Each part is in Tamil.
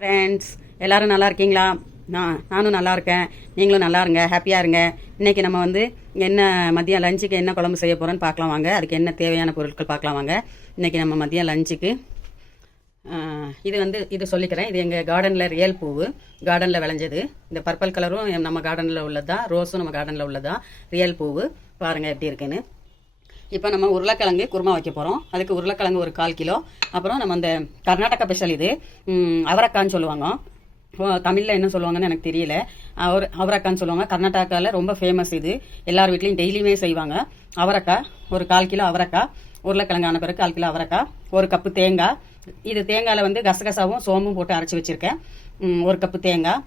ஃப்ரெண்ட்ஸ் எல்லோரும் நல்லா இருக்கீங்களா? நானும் நல்லா இருக்கேன். நீங்களும் நல்லா இருங்க, ஹாப்பியாக இருங்க. இன்றைக்கி நம்ம என்ன மதியம் லஞ்சுக்கு என்ன குழம்பு செய்ய போகிறோன்னு பார்க்கலாம் வாங்க. அதுக்கு என்ன தேவையான பொருட்கள் பார்க்கலாம் வாங்க. இன்றைக்கி நம்ம மதியம் லஞ்சுக்கு இது சொல்லிக்கிறேன். இது எங்கள் கார்டனில் ரியல் பூவு, கார்டனில் விளைஞ்சது. இந்த பர்பிள் கலரும் நம்ம கார்டனில் உள்ளதா, ரோஸும் நம்ம கார்டனில் உள்ளதா, ரியல் பூவு. பாருங்கள் எப்படி இருக்குன்னு. இப்போ நம்ம உருளைக்கிழங்கு குருமா வைக்க போகிறோம். அதுக்கு உருளைக்கிழங்கு ஒரு 1/4 கிலோ. அப்புறம் நம்ம அந்த கர்நாடகா ஸ்பெஷல் இது அவரைக்கான்னு சொல்லுவாங்க. தமிழில் என்ன சொல்லுவாங்கன்னு எனக்கு தெரியல. அவரைக்கான்னு சொல்லுவாங்க. கர்நாடகாவில் ரொம்ப ஃபேமஸ் இது. எல்லார் வீட்லேயும் டெய்லியுமே செய்வாங்க. அவரைக்காய் ஒரு 1/4 கிலோ அவரைக்காய், உருளைக்கிழங்கு ஆன பிறகு 1/4 கிலோ அவரைக்காய், ஒரு கப்பு தேங்காய். இது தேங்காயில் கசகசாவும் சோம்பும் போட்டு அரைச்சி வச்சுருக்கேன். ஒரு கப்பு தேங்காய்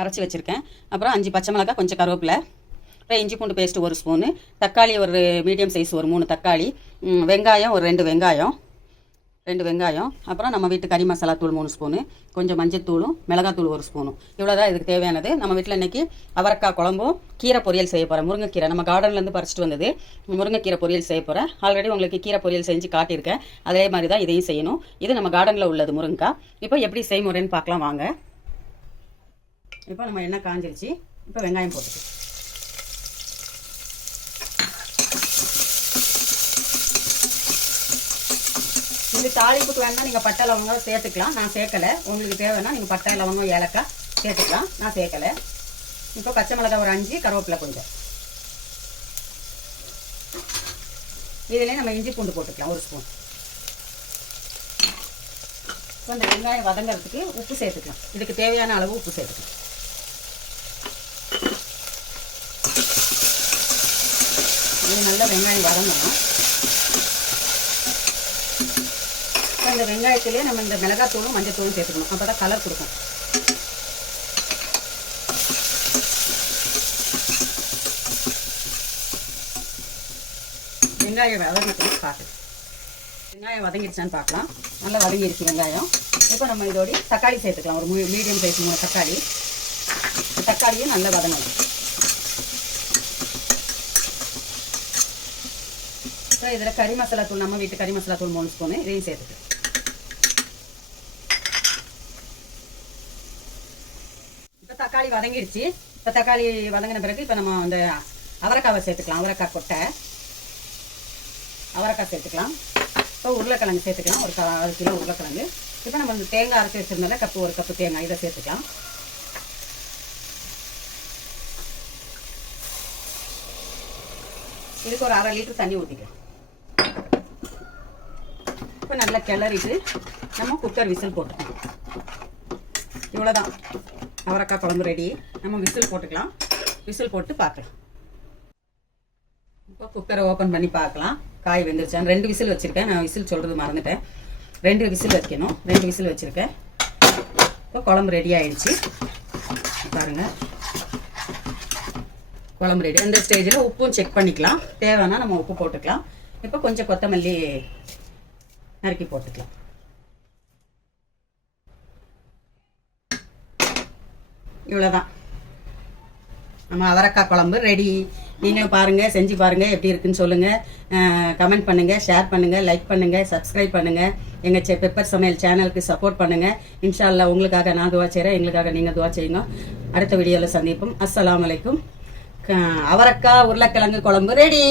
அரைச்சி வச்சுருக்கேன். அப்புறம் 5 பச்சை மிளகாய், கொஞ்சம் கருவேப்பிலை, அப்புறம் இஞ்சி பூண்டு பேஸ்ட்டு 1 ஸ்பூனு, தக்காளி ஒரு மீடியம் சைஸ் ஒரு 3 தக்காளி, வெங்காயம் ஒரு 2 வெங்காயம், அப்புறம் நம்ம வீட்டு கறி மசாலா தூள் 3 ஸ்பூனு, கொஞ்சம் மஞ்சத்தூளும் மிளகாத்தூள் 1 ஸ்பூனும். இவ்வளோதான் இதுக்கு தேவையானது. நம்ம வீட்டில் இன்றைக்கி அவரைக்காய் குழம்பும் கீரை பொரியல் செய்ய போகிறேன். முருங்கைக்கீரை நம்ம கார்டன்லேருந்து பறிச்சிட்டு வந்தது. முருங்கைக்கீரை பொரியல் செய்ய போகிறேன். ஆல்ரெடி உங்களுக்கு கீரை பொரியல் செஞ்சு காட்டியிருக்கேன். அதே மாதிரி தான் இதையும் செய்யணும். இது நம்ம கார்டனில் உள்ளது முருங்கைக்காய். இப்போ எப்படி செய்முறைன்னு பார்க்கலாம் வாங்க. இப்போ நம்ம எண்ணெய் காஞ்சிருச்சு. இப்போ வெங்காயம் போட்டுக்கலாம். இது தாளிப்புக்கு வேணா நீங்கள் பட்டை லவங்கம் சேர்த்துக்கலாம். நான் சேர்க்கலை. உங்களுக்கு தேவைன்னா நீங்கள் பட்டை லவங்கம் ஏலக்காய் சேர்த்துக்கலாம். நான் சேர்க்கலை. இப்போ பச்சை மிளகாய் ஒரு 5, கருவேப்பிலை கொஞ்சம். இதுலேயே நம்ம இஞ்சி பூண்டு போட்டுக்கலாம் 1 ஸ்பூன். இப்போ இந்த வெங்காயம் வதங்கிறதுக்கு உப்பு சேர்த்துக்கலாம். இதுக்கு தேவையான அளவு உப்பு சேர்த்துக்கலாம். இது நல்லா வெங்காயம் வதங்கணும். இந்த வெங்காயத்திலே நம்ம இந்த மிளகாத்தூளும் மஞ்சத்தூளும் சேர்த்துக்கணும். அப்போ தான் கலர் கொடுக்கும். வெங்காயம் வதங்கிட்டு பார்க்கலாம். வெங்காயம் வதங்கிடுச்சான்னு பார்க்கலாம். நல்லா வதங்கிடுச்சு வெங்காயம். இப்போ நம்ம இதோட தக்காளி சேர்த்துக்கலாம். ஒரு மீடியம் சைஸ் 3 தக்காளி. தக்காளியும் நல்லா வதங்கணும். அப்புறம் இதில் கறி மசாலா தூள், நம்ம வீட்டு கறி மசாலா தூள் 3 ஸ்பூனு, இதையும் சேர்த்துக்கலாம். இப்போ தக்காளி வதங்கிடுச்சு. இப்போ தக்காளி வதங்கின பிறகு இப்போ நம்ம அந்த அவரைக்காவை சேர்த்துக்கலாம். அவரைக்காய் கொட்டை அவரைக்காய் சேர்த்துக்கலாம். இப்போ உருளைக்கிழங்கு சேர்த்துக்கலாம். ஒரு 1/4 கிலோ உருளைக்கிழங்கு. இப்போ நம்ம இந்த தேங்காய் அரைச்சி வச்சிருந்தால ஒரு கப்பு தேங்காய், இதை சேர்த்துக்கலாம். இதுக்கு ஒரு 1/2 லிட்டர் தண்ணி ஊற்றிக்கலாம். இப்போ நல்லா கிளறிட்டு நம்ம குக்கர் விசில் போட்டுக்கலாம். இவ்வளோதான், அவரைக்காய் குழம்பு ரெடி. நம்ம விசில் போட்டுக்கலாம். விசில் போட்டு பார்க்கலாம். இப்போ குக்கரை ஓப்பன் பண்ணி பார்க்கலாம். காய் வெந்துருச்சான். 2 விசில் வச்சுருக்கேன். நான் விசில் சொல்கிறது மறந்துட்டேன். 2 விசில் வைக்கணும். 2 விசில் வச்சுருக்கேன். இப்போ குழம்பு ரெடி ஆயிடுச்சு. பாருங்கள், குழம்பு ரெடி. அந்த ஸ்டேஜில் உப்பும் செக் பண்ணிக்கலாம். தேவைன்னா நம்ம உப்பு போட்டுக்கலாம். இப்போ கொஞ்சம் கொத்தமல்லி நறுக்கி போட்டுக்கலாம். இவ்வளோதான், நம்ம அவரைக்காய் குழம்பு ரெடி. நீங்களும் பாருங்கள், செஞ்சு பாருங்கள், எப்படி இருக்குன்னு சொல்லுங்கள். கமெண்ட் பண்ணுங்கள், ஷேர் பண்ணுங்கள், லைக் பண்ணுங்கள், சப்ஸ்கிரைப் பண்ணுங்கள். எங்கள் பெப்பர் சமையல் சேனலுக்கு சப்போர்ட் பண்ணுங்கள். இன்ஷா அல்லாஹ் உங்களுக்காக நான் துவா செய்கிறேன். எங்களுக்காக நீங்கள் துவா செய்யுங்க. அடுத்த வீடியோவில் சந்திப்போம். அஸ்ஸலாமு அலைக்கும். அவரைக்காய் உருளைக்கிழங்கு குழம்பு ரெடி.